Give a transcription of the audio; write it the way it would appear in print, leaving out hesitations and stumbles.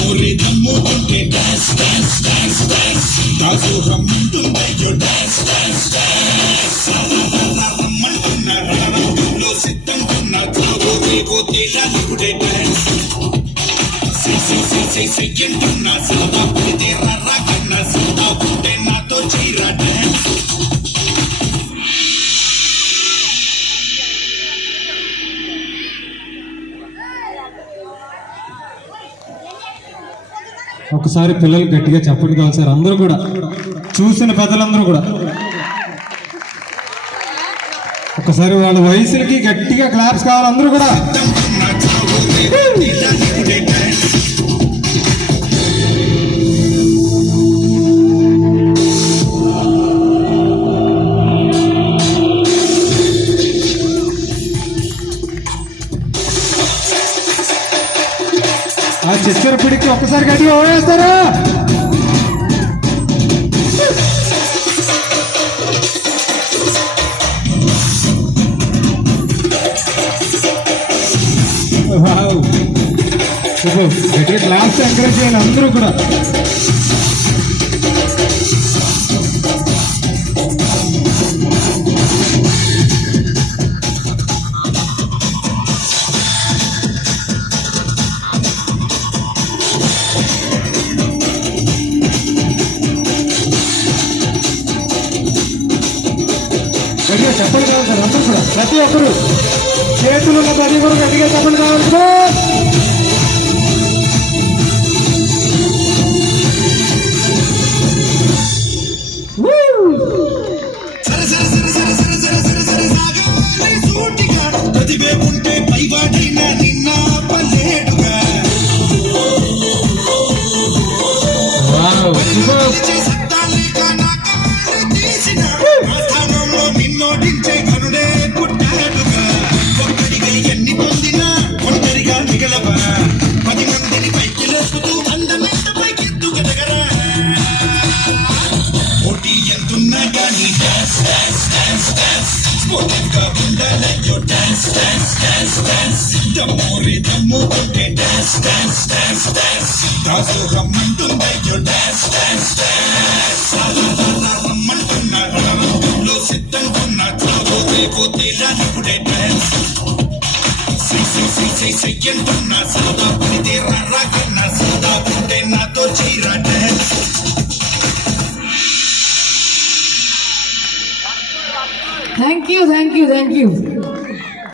దమ్మోరి దమ్ముతుంటే dance dance dance dance దాసు రమ్మంటుందయ్యో డాన్స్ డాన్స్ డాన్స్ రమ్మంటున్నా రణరంగంలో సిద్ధంకున్న చావు రేపు తేలాలిపుడే డాన్స్ చెయ్యంటున్నా సాదా పడితే రర్రా కన్నా సాదా ఉంటే నాతో చీరా డాన్స్. ఒకసారి పిల్లలు గట్టిగా చప్పట్లు కావాలి సార్. అందరూ కూడా చూసిన పెద్దలందరూ కూడా ఒకసారి వాళ్ళ వయసులకి గట్టిగా క్లాప్స్ కావాలి అందరూ కూడా. ఆ చిచ్చర పిడికి ఒక్కసారి గట్టిగా ఓడేస్తారా? గట్టిగా క్లాస్ ఎంకరేజ్ చేయాలి అందరూ కూడా. గట్టిగా చెప్పండి కావాలి సార్ అందరూ కూడా. ప్రతి ఒక్కరు చేతులు ప్రతి ఒక్కరు గట్టిగా చెప్పండి కావాలి సార్. ప్రతిభే ఉంటే పైవాడైనా నిన్న పల్లేడుగా నిన్నోడించే కనుడే పుట్టాడుగా. ఒక్కడిగా ఎన్ని పొందినా ఒంటరిగా మిగలవా? 10 మందిని పైకి లేపుతూ అందమెంత పైకెత్తుగదగరా? పోటీ ఎంతున్నా కానీ డాన్స్ డాన్స్ డాన్స్ డాన్స్ స్పోర్టివ్గా ఉండాలయ్యో డాన్స్ డాన్స్ డాన్స్ డాన్స్ దమ్మోరి దమ్ముతుంటే డాన్స్ డాన్స్ డాన్స్ డాన్స్ దాసు రమ్మంటుందయ్యో డాన్స్ డాన్స్ డాన్స్ రమ్మంటున్నా రణరంగంలో సిద్ధంకున్న చావు రేపు తేలాలిపుడే డాన్స్ చెయ్యంటున్నా సాదా పడితే రర్రా కన్నా సాదా ఉంటే నాతో చీరా డాన్స్. Thank you.